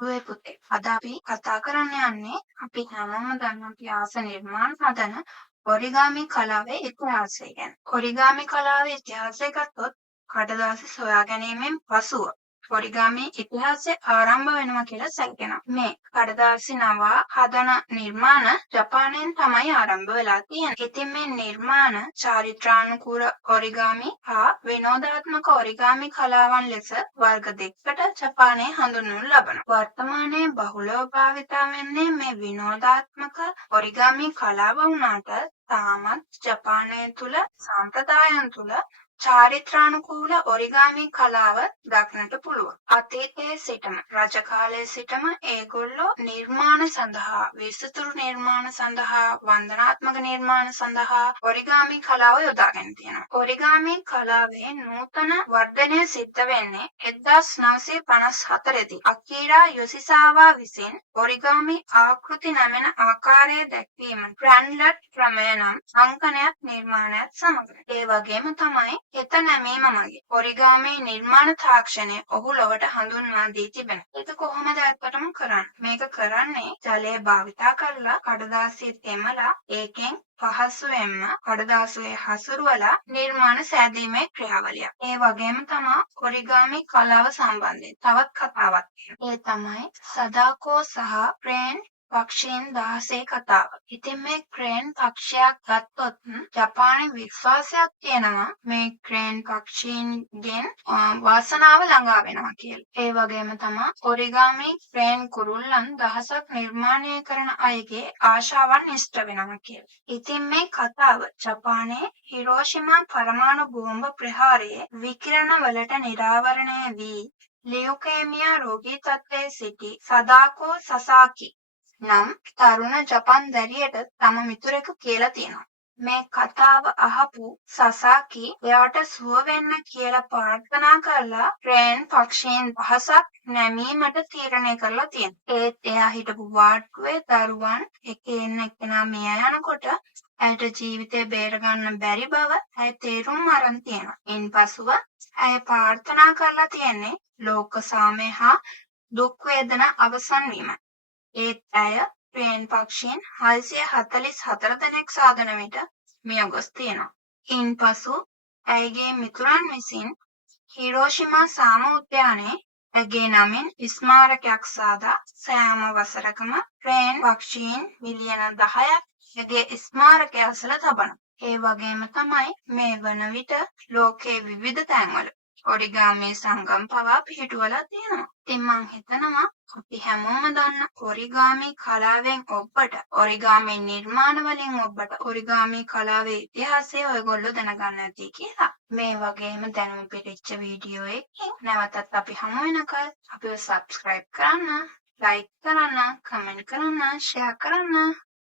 ඔය පුතේ අද අපි කතා කරන්න යන්නේ අපි හැමෝම දන්න අපි ආස නිර්මාණ හදන ඔරිගාමි කලාවේ ඉතිහාසය ගැන. ඔරිගාමි කලාවේ ඉතිහාසය ගත්තොත් කඩදාසි සොයා ගැනීමෙන් පසුව ඔරිගාමි ඉතිහාසය ආරම්භ වෙනවා කියලා සැලකෙනවා. මේ කඩදාසි නවා හදන නිර්මාණ ජපානයෙන් තමයි ආරම්භ වෙලා තියෙන්නේ. ඉතින් මේ නිර්මාණ චාරිත්‍රානුකූල ඔරිගාමි හා විනෝදාත්මක ඔරිගාමි කලාවන් ලෙස වර්ග දෙකකට ජපානයේ හඳුන්වනු ලබනවා. වර්තමානයේ බහුලව භාවිතා වෙන්නේ මේ විනෝදාත්මක ඔරිගාමි කලාව වුණාට තාමත් ජපානය තුළ සම්ප්‍රදායන් තුළ චාරිත්‍රානුකූල ඔරිගාමි කලාව දක්නට පුළුවන්. අතීතයේ සිටම රජ කාලයේ සිටම ඒගොල්ලෝ නිර්මාණ සඳහා විස්තර නිර්මාණ සඳහා වන්දනාත්මක නිර්මාණ සඳහා ඔරිගාමි කලාව යොදාගෙන තියෙනවා. ඔරිගාමි කලාවේ නූතන වර්ධනය සිද්ධ වෙන්නේ 1954 දී අකීරා යොසිසාවා විසින් ඔරිගාමි ආකෘති නැමෙන ආකාරය දැක්වීම ග්‍රැන්ඩ්ලට් ක්‍රමය නම් අංකනයක් නිර්මාණයත් සමග. ඒ වගේම තමයි එත නැමීම මගේ ඔරිගාමි නිර්මාණ තාක්ෂණය ඔහු ලොවට හඳුන්වා දී තිබෙනවා. ඒක කොහොමද ඇත්තටම කරන්නේ? මේක කරන්නේ ජලය භාවිතා කරලා කඩදාසිය තෙමලා ඒකෙන් පහසුවෙන්ම කඩදාසියේ හසුරුවලා නිර්මාණ සෑදීමේ ක්‍රියාවලියක්. ඒ වගේම තමයි ඔරිගාමි කලාව සම්බන්ධයෙන් තවත් කතාවක් තියෙනවා. ඒ තමයි සදාකෝ සහ ක්‍රේන් පක්ෂීන් 16 කතාව. ඉතින් මේ ක්‍රේන් පක්ෂයක් ගත්තොත් ජපානයේ විශ්වාසයක් තියෙනවා මේ ක්‍රේන් පක්ෂීන්ගෙන් වාසනාව ළඟා වෙනවා කියලා. ඒ වගේම තමයි ඔරිගාමි ක්‍රේන් කුරුල්ලන් දහසක් නිර්මාණය කරන අයගේ ආශාවන් ඉෂ්ට වෙනවා කියලා. ඉතින් මේ කතාව ජපානයේ හිරෝෂිමා පරමාණු බෝම්බ ප්‍රහාරයේ විකිරණ වලට නිරාවරණය වී ලියුකේමියා රෝගී තත්ත්වයේ සිටි සදාකෝ සසාකි නම් තරුණ ජපන් දැරියට තම මිතුරෙකු කියලා තියෙනවා. මේ කතාව අහපු සසාකි එයාට සුව වෙන්න කියලා ප්‍රාර්ථනා කරලා ක්‍රේන් පක්ෂීන් දහසක් නැමීමට තීරණය කරලා තියෙනවා. ඒත් එයා හිටපු වාට්ටුවේ දරුවන් එක්කෙනා මිය යනකොට ඇයට ජීවිතේ බේරගන්න බැරි බව ඇය තේරුම් අරන් තියෙනවා. ඉන්පසුව ඇය ප්‍රාර්ථනා කරලා තියෙන්නේ ලෝක සාමය හා දුක් වේදනා අවසන් වීමයි. ඒත් ඇය ක්‍රේන් පක්ෂීන් 644 දෙනෙක් සාදන විට මිය ගොස් තියෙනවා. ඉන්පසු ඇයගේ මිතුරන් විසින් හිරෝෂිමා සාම උද්‍යානයේ ඇගේ නමින් ස්මාරකයක් සාදා සෑම වසරකම ක්‍රේන් පක්ෂීන් මිලියන 10ක් ඇගේ ස්මාරකය අසල තබනවා. ඒ වගේම තමයි මේ වන විට ලෝකයේ විවිධ තැන්වල ඔරිගාමි සංගම් පවා පිහිටුවලා තියෙනවා. ඉතින් මං හිතනවා අපි හැමෝම දන්න ඔරිගාමි කලාවෙන් ඔබට ඔරිගාමි නිර්මාණ වලින් ඔබට ඔරිගාමි කලාවේ ඉතිහාසය ඔයගොල්ලෝ දැනගන්න ඇති කියලා. මේ වගේම දැනුම පිරිච්ච වීඩියෝ එකකින් නැවතත් අපි හමු වෙනකල් අපිව subscribe කරන්න, like කරන්න, comment කරන්න, share කරන්න.